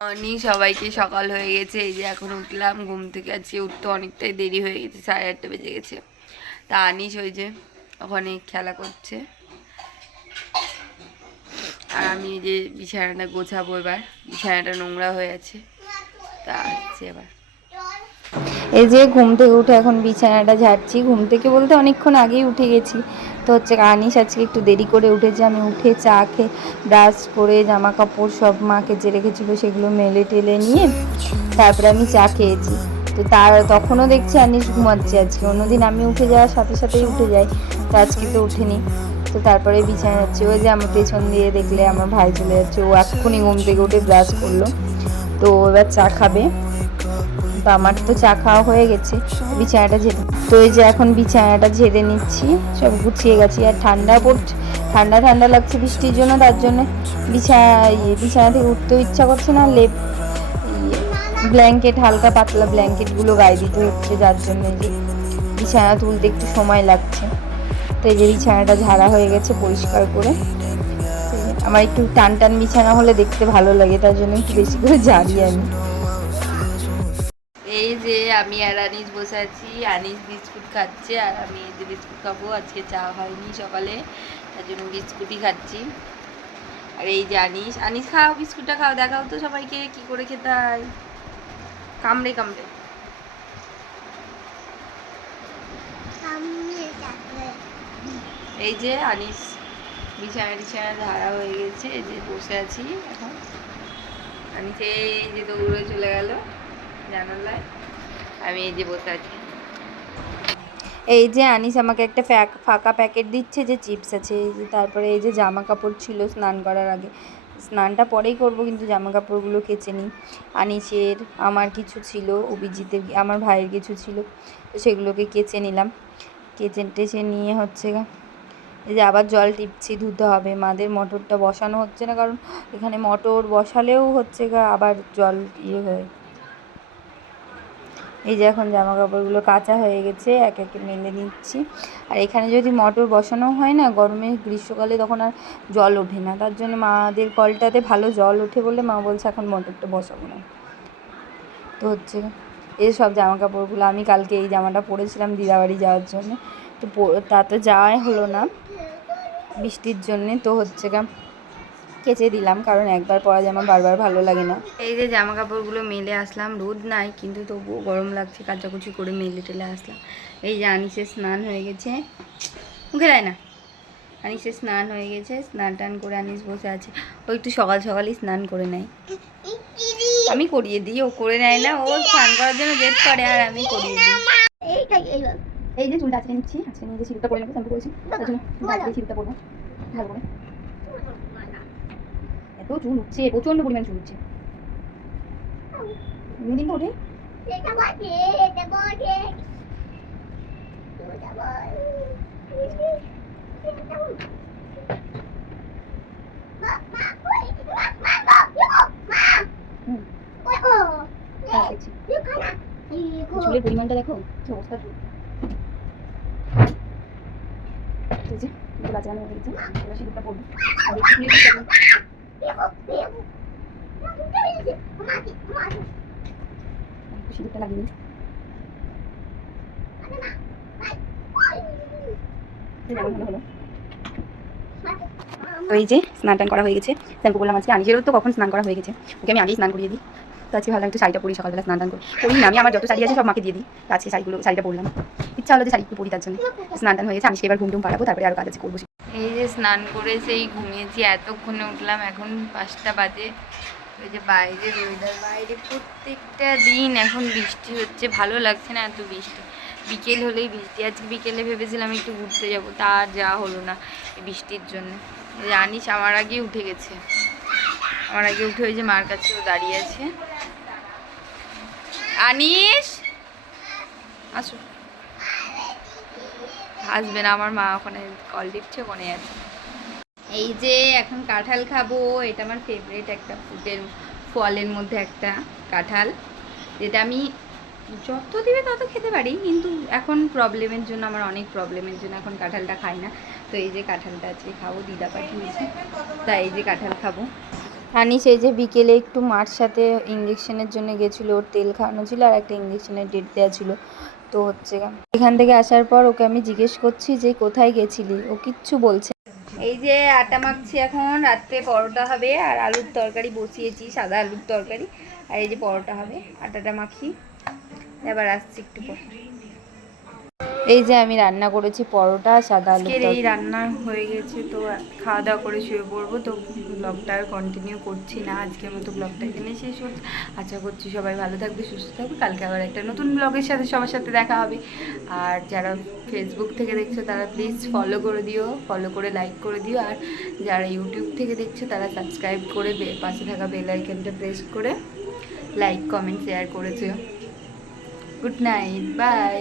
Morning সবাইকে, সকাল হয়ে গেছে। এই যে এখন উঠলাম ঘুম থেকে। আজকে উঠতে অনেকটাই দেরি হয়ে গেছে, 8:30 বেজে গেছে। তা আনিস ওই যে ওখানে খেলা করছে, আর আমি এই যে বিছানাটা গোছাবো। এবার বিছানাটা নোংরা হয়ে আছে, তা হচ্ছে এবার এই যে ঘুম থেকে উঠে এখন বিছানাটা ঝাড়ছি। ঘুম থেকে বলতে অনেকক্ষণ আগেই উঠে গেছি। তো হচ্ছে আনিস আজকে একটু দেরি করে উঠেছে। আমি উঠে চা খেয়ে ব্রাশ করে জামা কাপড় সব মা কেচে রেখেছিলো, সেগুলো মেলে টেলে নিয়ে তারপরে আমি চা খেয়েছি। তো তখনও দেখছি আনিস ঘুমাচ্ছে আজকে। অন্যদিন আমি উঠে যাওয়ার সাথে সাথেই উঠে যাই, তো আজকে তো উঠেনি। তো তারপরে বিছানা যাচ্ছে। ওই যে আমার পেছন দিয়ে দেখলে আমার ভাই চলে যাচ্ছে। ও এক্ষুনি ঘুম থেকে উঠে ব্রাশ করলো, তো এবার চা খাবে। তো আমার তো চা খাওয়া হয়ে গেছে, বিছানাটা ঝেড়ে। তো এই যে এখন বিছানাটা ঝেড়ে নিচ্ছি, সব গুছিয়ে গেছি। আর ঠান্ডা পড়ছে, ঠান্ডা ঠান্ডা লাগছে বৃষ্টির জন্য, তার জন্য বিছানা থেকে উঠতেও ইচ্ছা করছে না। ব্ল্যাঙ্কেট, হালকা পাতলা ব্ল্যাঙ্কেটগুলো গায়ে দিতে হচ্ছে, যার জন্য এই যে বিছানা তুলতে একটু সময় লাগছে। তো এই যে বিছানাটা ঝাড়া হয়ে গেছে পরিষ্কার করে। আমার একটু টান টান বিছানা হলে দেখতে ভালো লাগে, তার জন্য একটু বেশি করে ঝাড়ি আমি। এই যে আমি আর আনিস বসে আছি। আনিস বিস্কুট খাচ্ছে আর আমি এই যে বিস্কুট খাবো। আজকে চা হয়নি সকালে, তার জন্য বিস্কুটই খাচ্ছি। আর এই যে আনিস, আনিস খাও বিস্কুটটা খাও, দেখাও তো সবাইকে কি করে খেতে হয়। কামড়ে কামড়ে। এই যে আনিস বিছানা টিছানা ধারা হয়ে গেছে, এই যে বসে আছি এখন। আনিস এই যে দৌড়ে চলে গেল জানালায়, আমি এই যে বসে আছি। এই যে আনিস আমাকে একটা ফাঁকা প্যাকেট দিচ্ছে, যে চিপস আছে। এই যে তারপরে এই যে জামা কাপড় ছিল স্নান করার আগে, স্নানটা পরেই করব, কিন্তু জামা কাপড়গুলো কেচে নিই। আনিসের, আমার কিছু ছিল, অভিজিতের, আমার ভাইয়ের কিছু ছিল, তো সেগুলোকে কেচে নিলাম। কেচে টেচে নিয়ে হচ্ছে এই যে আবার জল টিপছি, ধুতে হবে। মাদের মোটরটা বসানো হচ্ছে না, কারণ এখানে মোটর বসালেও হচ্ছে আবার জল হয়ে। এই যে এখন জামা কাপড়গুলো কাচা হয়ে গেছে, এক একে মেলে নিচ্ছি। আর এখানে যদি মোটর বসানো হয় না গরমে, গ্রীষ্মকালে তখন আর জল ওঠে না, তার জন্য মাদের কলটাতে ভালো জল ওঠে বলে মা বলছে এখন মোটরটা বসাবো না। তো হচ্ছে এই সব জামা কাপড়গুলো আমি কালকে এই জামাটা পরেছিলাম দিদাবাড়ি যাওয়ার জন্য, তো তা তো যাওয়াই হলো না বৃষ্টির জন্যে। তো হচ্ছে কেচে দিলাম, কারণ একবার পরা জামা বারবার ভালো লাগে না। এই যে জামা কাপড়গুলো মেলে আসলাম, রোদ নাই কিন্তু তবুও গরম লাগছে, কাচাকুচি করে মেলে টেলে আসলাম। এই যে আনিসের স্নান হয়ে গেছে, মুখে দেয় না। আনিসের স্নান হয়ে গেছে, স্নান টান করে আনিস বসে আছে। ও একটু সকাল সকালই স্নান করে নেয়, আমি করিয়ে দিই। ও করে নেয় না, ও স্নান করার জন্য জেদ করে, আর আমি করিয়ে দিই। এই যে চুলটা আজকে নিচ্ছি, আজকে নিয়ে যে সিঁদুরটা পরে নেবো, শ্যাম্পু করেছি, তার জন্য আজকে সিঁদুরটা পরবো ভালো করে। এত চুল উঠছে, প্রচন্ড পরিমাণ চুল উঠছে। দিন তো ওঠে। চুলের পরিমাণটা দেখো, কি অবস্থা চুল। বাঁচানো হয়ে গেছে, এবার সিঁদুরটা পরবো। সিঁদুরটা লাগিয়ে নিই। তো এই যে স্নান টান করা হয়ে গেছে, শ্যাম্পু করলাম। আজকে আনিসেরও তো কখন স্নান করা হয়ে গেছে, ওকে আমি আগেই স্নান করিয়ে দিই। তো আজকে ভাবলাম একটু শাড়িটা পরি, সকালবেলা স্নান টান করি না। আমি আমার যত শাড়ি আছে সব মাকে দিয়ে দিই। আজকে শাড়িটা পরলাম, ইচ্ছা হলো যে শাড়ি একটু পরি, তার জন্য স্নান টান হয়ে গেছে। আনিসকে এবার ঘুম টুম পাঠাবো, তারপরে আরও কাজ আছে করবো। এই যে স্নান করে সেই ঘুমিয়েছি, এতক্ষণে উঠলাম, এখন 5টা বাজে। ওই যে বাইরের ওয়েদার, বাইরে প্রত্যেকটা দিন এখন বৃষ্টি হচ্ছে, ভালো লাগছে না এত বৃষ্টি। বিকেল হলেই বৃষ্টি। আজকে বিকেলে ভেবেছিলাম একটু ঘুরতে যাবো, তা আর যাওয়া হলো না বৃষ্টির জন্য। আনিস আমার আগে উঠে গেছে, আমার আগে উঠে ওই যে মার কাছেও দাঁড়িয়ে আছে। আনিস আসো, আসবে না, আমার মা ওখানে কল দিচ্ছে, ওখানে আছে। এই যে এখন কাঁঠাল খাবো। এটা আমার ফেভারিট একটা ফলের মধ্যে একটা কাঁঠাল, যেটা আমি যত দিবে তত খেতে পারি, কিন্তু এখন প্রবলেমের জন্য, আমার অনেক প্রবলেমের জন্য এখন কাঁঠালটা খাই না। তো এই যে কাঁঠালটা আজকে খাবো, দিদা পাঠিয়েছে, তাই এই যে কাঁঠাল খাবো। হানি সেই যে বিকেলে একটু মার সাথে ইঞ্জেকশনের জন্য গেছিলো, ওর তেল খাওয়ানো ছিল আর একটা ইঞ্জেকশনের ডেট দেওয়া ছিল। তো হচ্ছে এখান থেকে আসার পর ওকে আমি জিজ্ঞেস করছি যে কোথায় গেছিলি, ও কিচ্ছু বলছে। এই যে আটা মাখছি, এখন রাত্রে পরোটা হবে আর আলুর তরকারি বসিয়েছি, সাদা আলুর তরকারি। আর এই যে পরোটা হবে, আটাটা মাখি, এবার আসছি একটু পর। এই যে আমি রান্না করেছি পরোটা, সাদা আলু। এই রান্না হয়ে গেছে, তো খাওয়া দাওয়া করে শুয়ে পড়বো। তো ব্লগটা আর কন্টিনিউ করছি না, আজকের মতো ব্লগটা এখানে শেষ হচ্ছে। আশা করছি সবাই ভালো থাকবে, সুস্থ থাকবে। কালকে আবার একটা নতুন ব্লগের সাথে সবার সাথে দেখা হবে। আর যারা ফেসবুক থেকে দেখছো তারা প্লিজ ফলো করে দিও, ফলো করে লাইক করে দিও। আর যারা ইউটিউব থেকে দেখছো তারা সাবস্ক্রাইব করে পাশে থাকা বেল আইকনটা প্রেস করে লাইক কমেন্ট শেয়ার করেছো। Good night, by.